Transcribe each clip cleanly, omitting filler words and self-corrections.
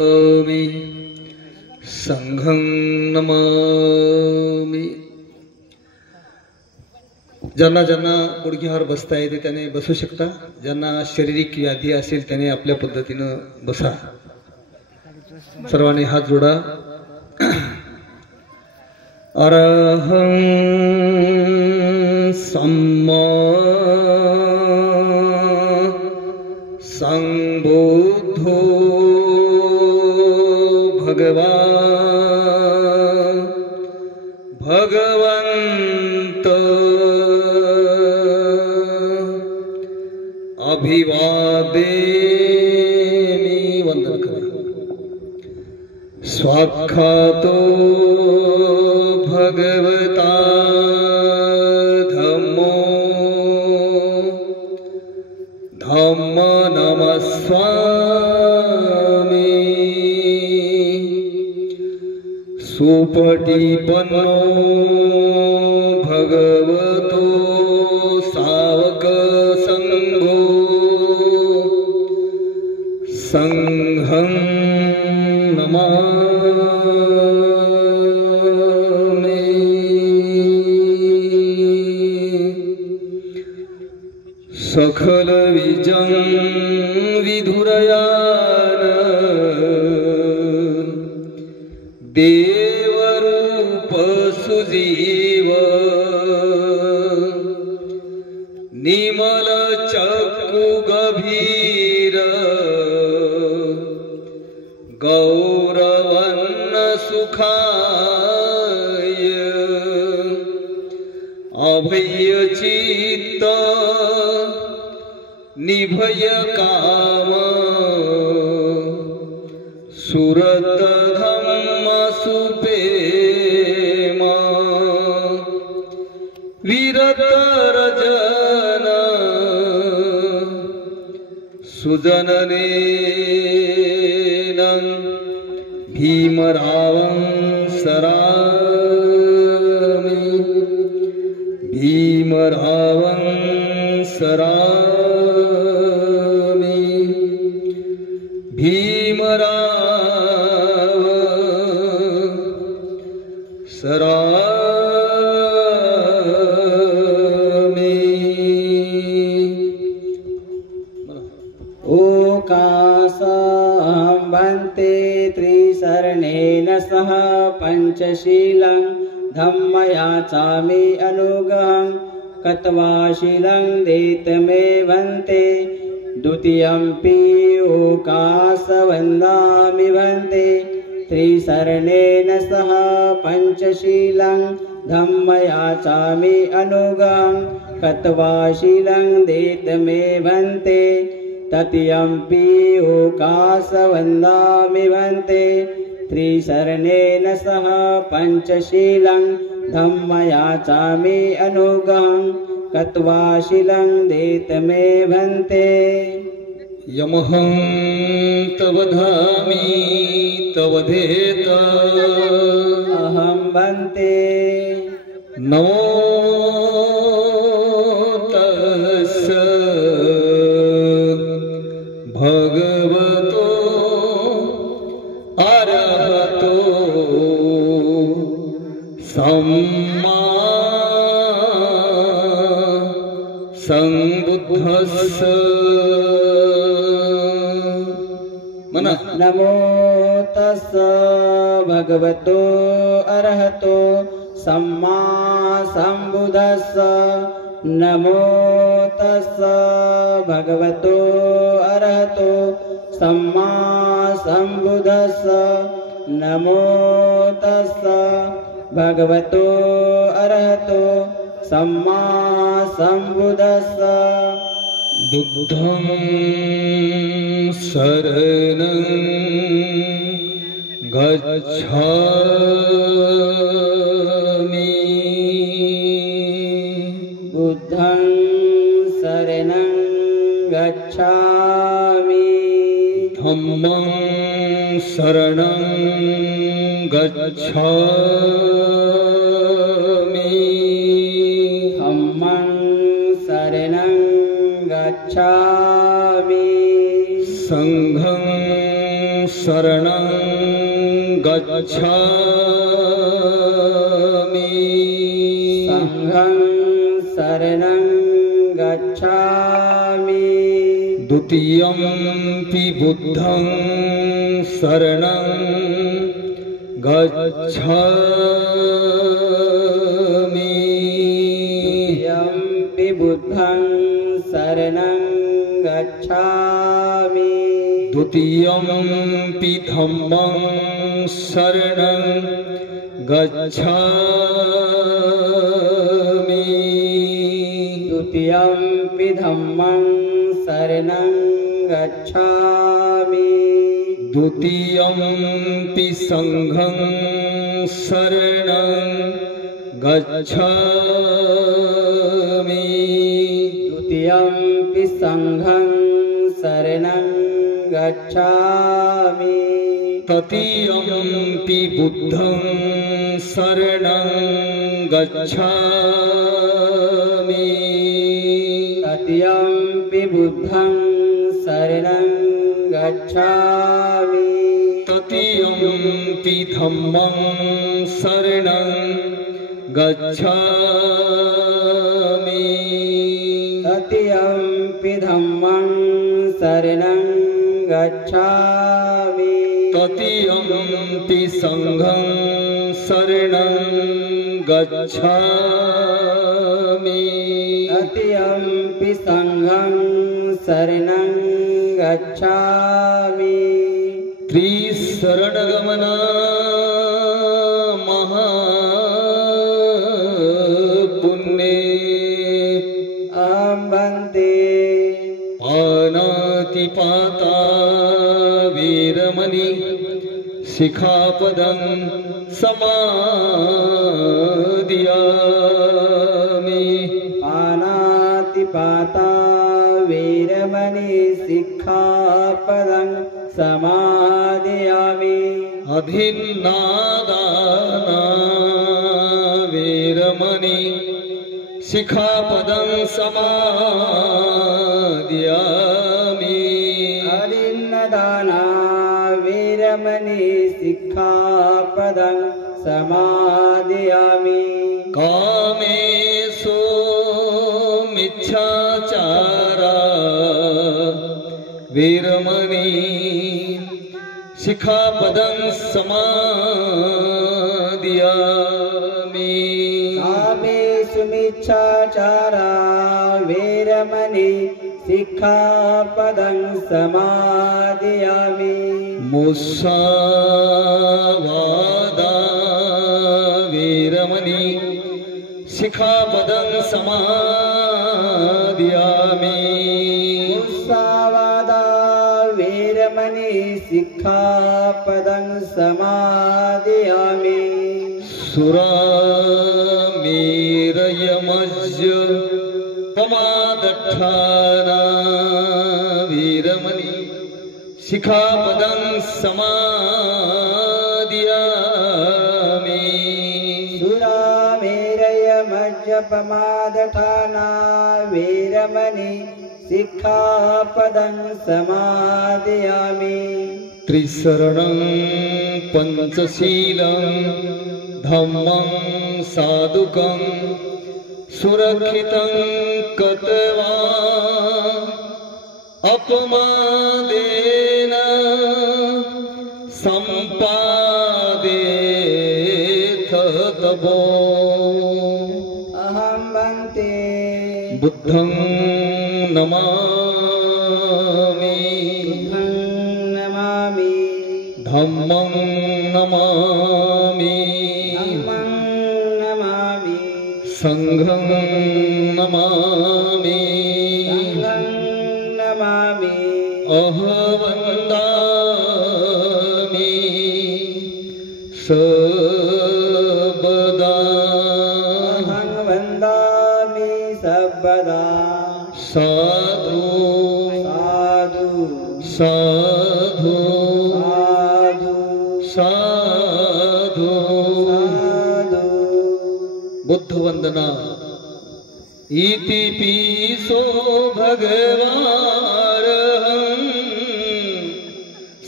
नमामि संघं नमामि। ज्यांना ज्यांना गुडघ्यावर बसता येते त्याने बसू शकता, ज्यांना शारीरिक व्याधी असेल त्याने आपल्या पद्धतीने बसा। सर्वांनी हात जोडा। अरहं सम्मा संबुद्धो भगवान् भगवन्त अभिवादेमि। वंदन करें। स्वाख्यातो भगवता धम्मो धम्म नमस्वामी। सुपटिपन्नो भगवतो सावक संघो संघं नमामि। सकल विजं विधुरयान देवरूप सुजीव निमल चक्षु गभीर गौरवन्न सुखाय अभय चित्त निभय काम सुरत धम्म सुपेम विरत रजन सुजननेनं भीमरावं सरामि भीमरावं सरामि भीमराव सरामि। ओकासं वन्ते त्रिशरणेन सह पंचशीलं धम्मयाचामि अनुगं कत्वाशीलं देतमे वन्ते द्वितीयंपि ओकासवन्दामि वन्ते त्रिशरणेन सह पंचशीलं धम्मयाचामि अनुगं कत्वाशीलं देतमे वन्ते तृतीयंपि ओकासवन्दामि वन्ते त्रिशरणेन सह पंचशीलं धम्मयाचामि अनुगं कत्वाशीलं देतमे वन्ते। यमहं तव धामि तवधेत अहं वन्ते नमो तस्स भगवतो अरहतो सम्मा संबुद्धस्स। मना नमो तस्स भगवतो अरहतो सम्मा संबुद्धस्स। नमो तस्स भगवतो अरहतो सम्मा संबुद्धस्स। नमो तस्स भगवतो अरहतो सम्मा संबुद्धस्स। दुग्धं शरणं गच्छामि बुद्धं शरणं गच्छामि धम्मं शरणं गच्छामि धम्मं शरणं गच्छामि संघं शरणं शरणं गच्छामि संघं शरणं गच्छामि द्वितीयंपि बुद्धं शरणं गच्छामि यम्पि बुद्धं शरणं गच्छामि द्वितीयंपि धम्मं शरणं गच्छामि द्वितीयम्पि धम्मं शरणं गच्छामि द्वितीयंपि संघं शरणं गच्छामि द्वितीयम्पि संघं शरणं गच्छामि तृतीयंपि बुद्धं शरणं गच्छामि तृतीयम्पि बुद्धं शरणं गच्छामि तृतीयंपि धम्मं शरणं गच्छामि तृतीयम्पि धम्मं शरणं गच्छामि तृतीयंपि संघं शरणं गच्छामि तृतीयम्पि संघं शरणं गच्छामि त्रिशरणगमना महापुण्ये अहं वन्दे पानातिपाता वीरमणि शिखापदं समादियामि पानातिपाता वीरमणि सिक्खापदं समादयामि अभिन्नादाना वीरमणि शिखापदं समादयामि अरिन्नदाना वीरमणि सिक्खापदं समादयामि कामेषु मिच्छाचारा वीरमणि शिखापदं समादयामि कामेषु मिच्छाचारा वीरमणि सिक्खापदं समादयामि मुसावादा वीरमणि शिखापदं समादयामि मुसावादा वीरमणि सिक्खापदं समादयामि सुरामेरयमज्य पमादट्ठाना वीरमणि शिखापदं समादयामि सुरामेरयमज्जपमादठाना वीरमणि सिक्खापदं समादयामि त्रिशरणं पञ्चशीलं धम्मं साधुकं सुरक्षितं कृत्वा अपमादेन सम्पादेथ तपो अहं वन्दे बुद्धं नमामि बुद्धं नमामि धम्मं नमामि धम्मं नमामि संघं नमामि संघं नमामि अहवन्दामि सर्वदा अहं वन्दामि सर्वदा साधु साधु साधु साधु साधु साधु बुद्ध वंदना इति पीसो भगवान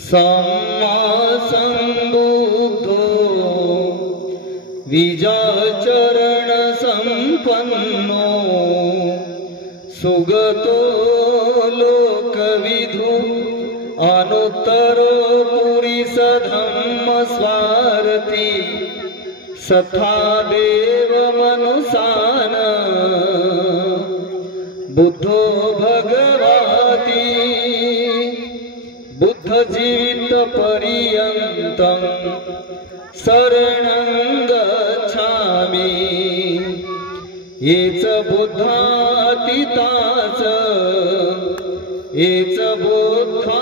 सम्मा विजाचरण संपन्नो सुगतो लोकविधु अनुत्तरो पुरीस धम्म स्वारथी सथा देव मनुसान बुद्धो भगवाती बुद्ध जीवित पर्यंतं शरणं गच्छामि येच बुद्धातीताच येच बुद्धा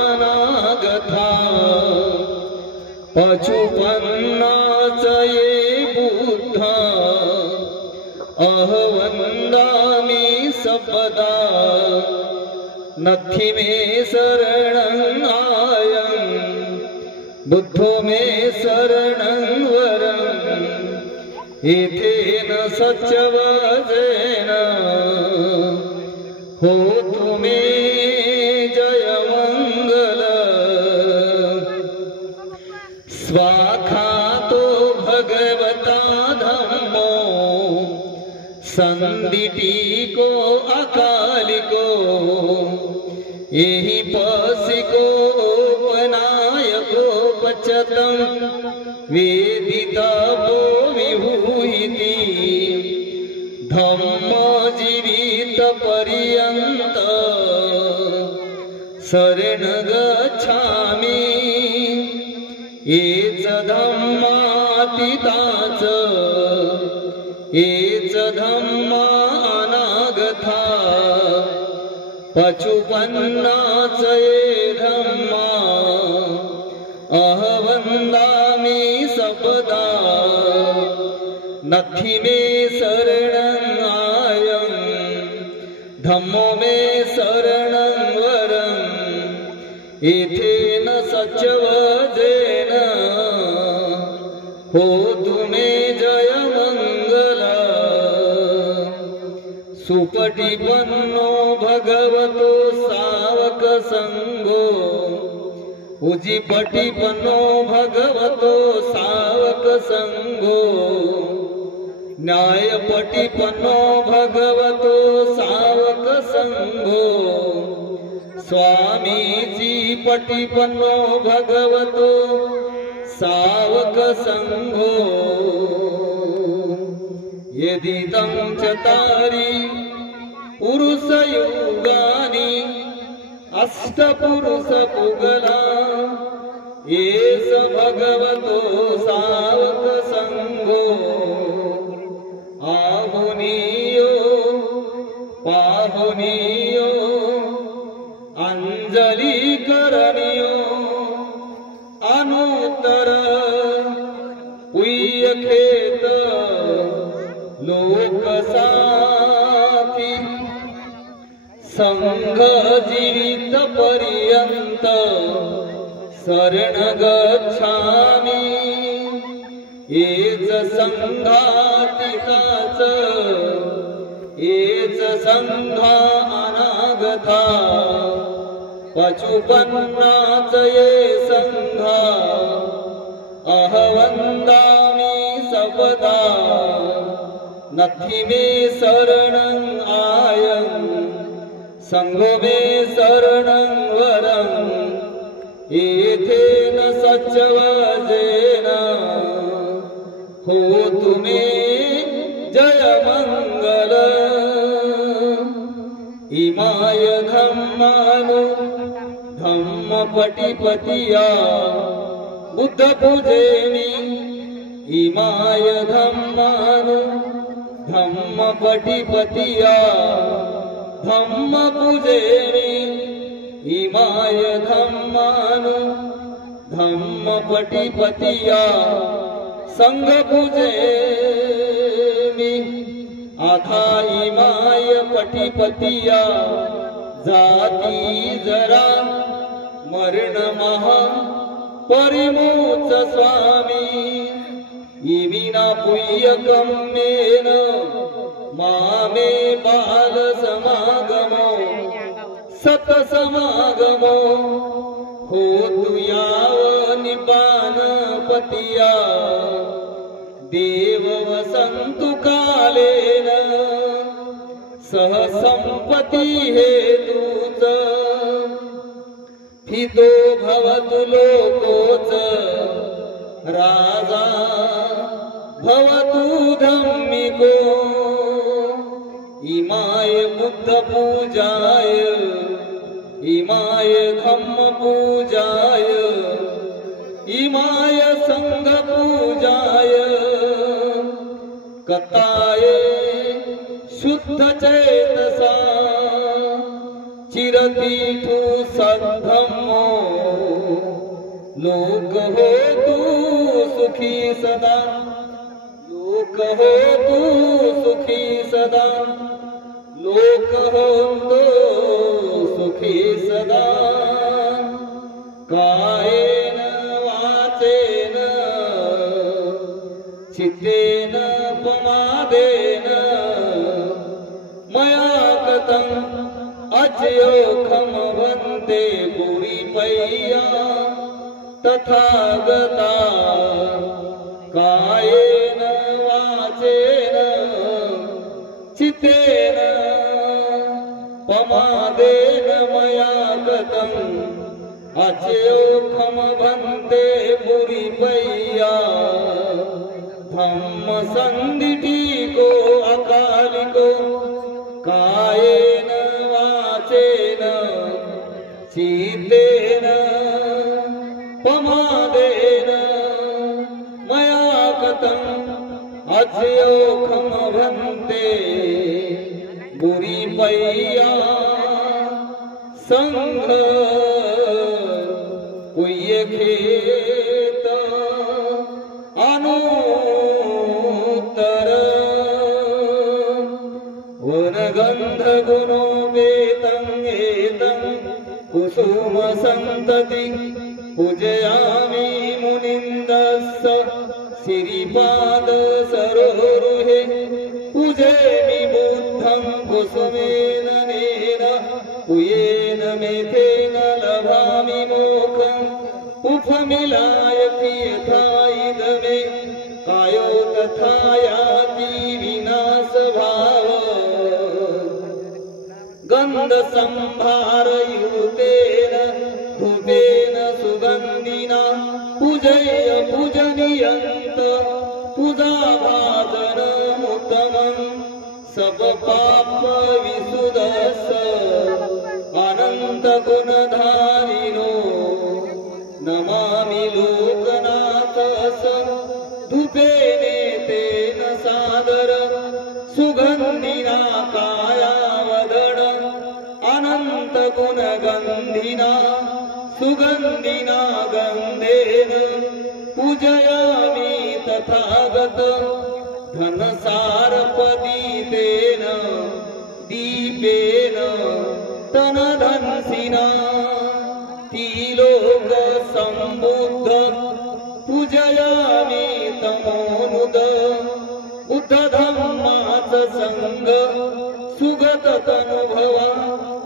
अनागता पशुपन्नाच ये बुद्धा अहवन्दामि सबदा नथि मे शरणं आयं बुद्धो मे शरणं वरं एतेन सच्चवचेन होतु मे जयमङ्गल स्वाखातो भगवता धम्मो संदिटिको अकालिको एहि पसिको उपनायको पचतं वेदितपो विभूहिति धम्म जीवित पर्यन्त शरण गच्छामि एच धम्मातीताच एच धम्मा अनागता पशुपन्नाच ये धम्मा अहवन्दामि सबदा नथि मे शरणं आयं धम्मो मे शरणं वरं एतेन सच्चवचेन होतु मे जयमङ्गल सुपटिपन्नो भगवतो सावक संघो उजिपटिपन्नो भगवतो सावक संघो न्यायपटिपन्नो भगवतो सावक संघो स्वामीजी पटिपन्नो भगवतो सावक संघो यदिदं चतारि पुरुषयुगानि अष्टपुरुषपुगला एष भगवतो सावक संघो आहुनीयो पाहुनीयो अंजली करनियो अनुत्तर पुय्यखेत लोकसाथी संघ जीवित पर्यंत शरण गच्छामि एच संघातीताच एच संघा अनागता पशुपन्नाच ये संघा अहवन्दामि सबदा नथि मे शरणं आयं संघो मे शरणं वरं एतेन सच्चवचेन होतु मे जयमङ्गल इमाय धम्मानो धम्मपटिपतिया बुद्ध पूजेमि इमाय धम्मानो धम्मपटिपतिया धम्म पूजेमि इमाय धम्मानो धम्मपटिपतिया संघ पूजेमि आथा इमाय पटिपतिया जाती जरा मरण महा परिमोच स्वामी इविना पुय्यकम्मेन मामे बाल समागमो सत समागमो होतु याव निपान पतिया देव वसन्तु कालेन सह संपत्ति हेतूच फितो भवतु लोकोच राजा भवतु धम्मिको इमाय बुद्ध पूजाय इमाय धम्म पूजाय इमाय संघ पूजाय कताय शुद्ध चेतसा चिरतीठु सद्धम्मो लोक होतु सुखी सदा लोक होतु सुखी सदा लोक होतु सुखी सदा कायेन वाचेन चित्तेन पमादेन मया कथम् अजयोखम वन्दे भूरिपैया तथागता कायेन वाचेन चित्तेन पमादेन मया गतम् अजयोखम वन्दे भूरिपैया धम्म संदिठिको अकालिको कायेन वाचेन चित्तेन पमादेन मया गतम् अजयोखम वन्दे भूरिपैया संघ पुय्यखेत अनुत्तर वनगन्ध गुणोपेतं एतं कुसुम संतति पूजयामि मुनिन्दस्स सिरिपाद सरोरुहे पूजयामि बुद्धं कुसुमेन नेन पुयेन मेथेन लभामि मोक्षम् उपमिलायति यथा इदमे कायो तथा याति विनाशभाव गन्ध संभारयुतेन धूपेन सुगन्धिना पूजय पूजनीयन्त पूजाभाजनमुत्तमम् सब पाप विसुदस्स अनंत गुणधारिणो नमामि लोकनाथस धूपेने तेन सादर सुगन्धिना कायावदन अनंत गुणगन्धिना सुगन्धिना गन्धेन पूजयामि तथागत धनसारपदीतेन दीपेन तनधंसिना तिलोक सम्बुद्ध पूजयामि तमोनुद बुद्ध धम्माच संग सुगत तनुभवा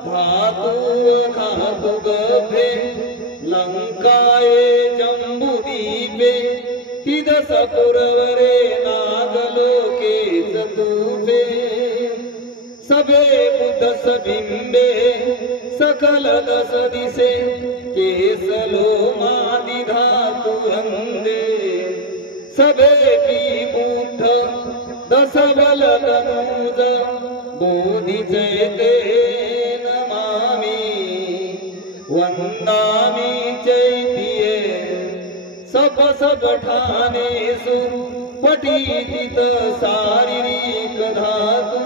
धातु धातु गभे लंकाये जम्बुदीपे तिदसपुरवरे नागलोके चतुर्भे सबे बुद्ध सबिम्बे सकल दस दिशे केसलो मादि धातु वन्दे सबे बुद्ध दस बल तनूज बोधि चैते नमामि वन्दामि चैत्ये सब ठानेषु पठित शारीरिक धातु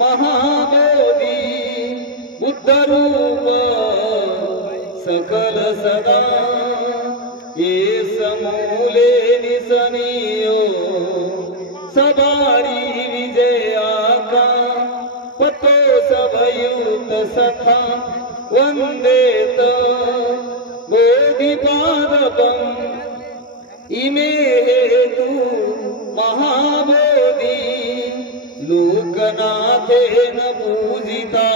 महाबोधि बुद्ध रूप सकल सदा ये समूले निसनियो सबारी विजयाका पतो सभयुत सखा वन्देत बोधिपादपम् इमे हेतु महाबोधि लोकनाथेन पूजिता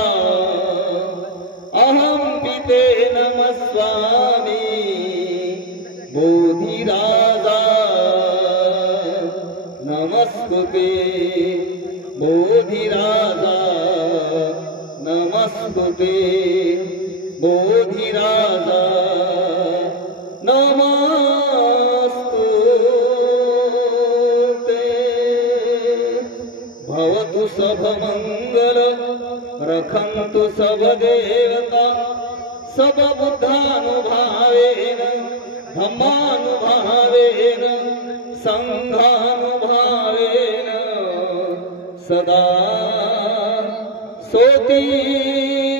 अहं पिते नमस्वामि बोधिराजा नमस्ते बोधिराजा नमस्ते बोधिराजा नमस्तुते भवतु सब मंगल रखन्तु सब देवता सब बुद्धानुभावेन धम्मानुभावेन संघानुभावेन सदा सोती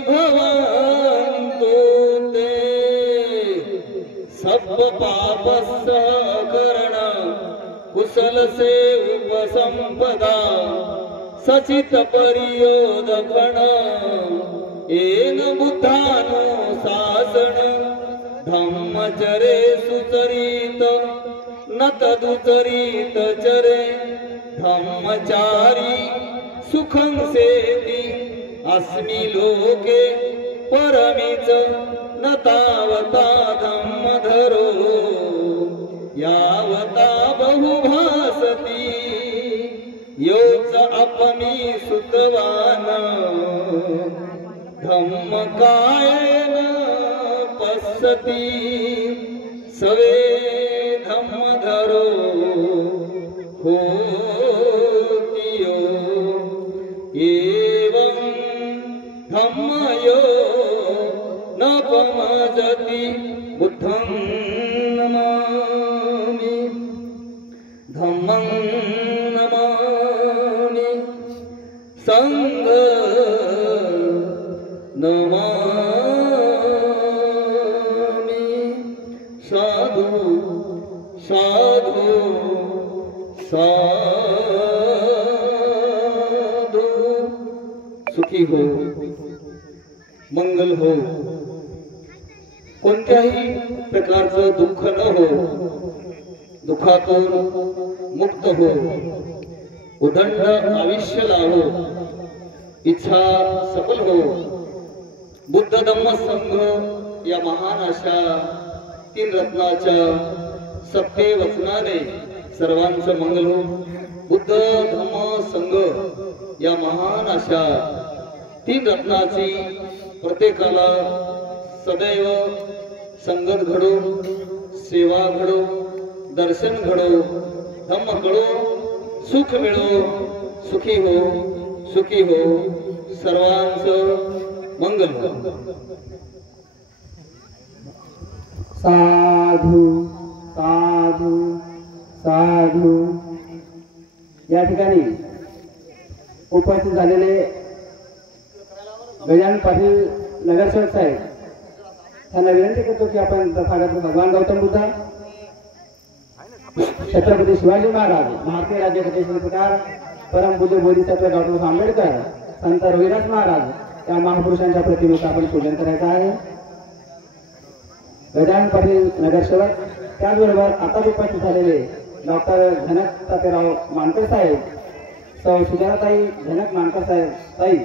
भवन्तु ते सब पापस्य करण कुशल से उपसंपदा सचित परियोदपण येन बुद्धानुशासन धम्मचरे सुचरित न तदुचरित चरे धम्मचारी सुखं सेति अस्मि लोके परमिच न तावता धम्मधरो यावता बहुभासति योच अपमी सुतवान धम्मकायेन पश्यति सवे धम्मधरो होतियो एवं धम्मयो न पमजति बुद्धं नमामि धम्मं नमामि संघं नमामि साधु साधु साधु सुखी हो मंगल हो कोणत्याही प्रकारचं दुःख न हो दुःखातून मुक्त हो उदंड आयुष्य लाभो इच्छा सफल हो बुद्ध धम्म संघ या महान अशा तीन रत्नाच्या सत्य वचनाने सर्वांचं मंगल हो बुद्ध धम्म संघ या महान अशा तीन रत्नाची प्रत्येकाला सदैव संगत घडो सेवा घडो दर्शन घडो धम्म घडो सुख मिळो सुखी हो सर्वांचं मंगल हो साधू साधू साधू या ठिकाणी उपस्थित झालेले गजानन पाटील नगरसेवक साहेब त्यांना विनंती करतो की आपण तथागत भगवान गौतम बुद्ध छत्रपती शिवाजी महाराज भारतीय राज्यघटनेचे शिल्पकार परम पूज्य बोधिसत्व डॉक्टर आंबेडकर संत रविदास महाराज या महापुरुषांच्या प्रतिमेचं आपण पूजन करायचं आहे गजानन पाटील नगरसेवक त्याचबरोबर आता उपस्थित झालेले डॉक्टर जनक तातेराव मानकर साहेब सौ सुजाताताई जनक मानकर साहेब ताई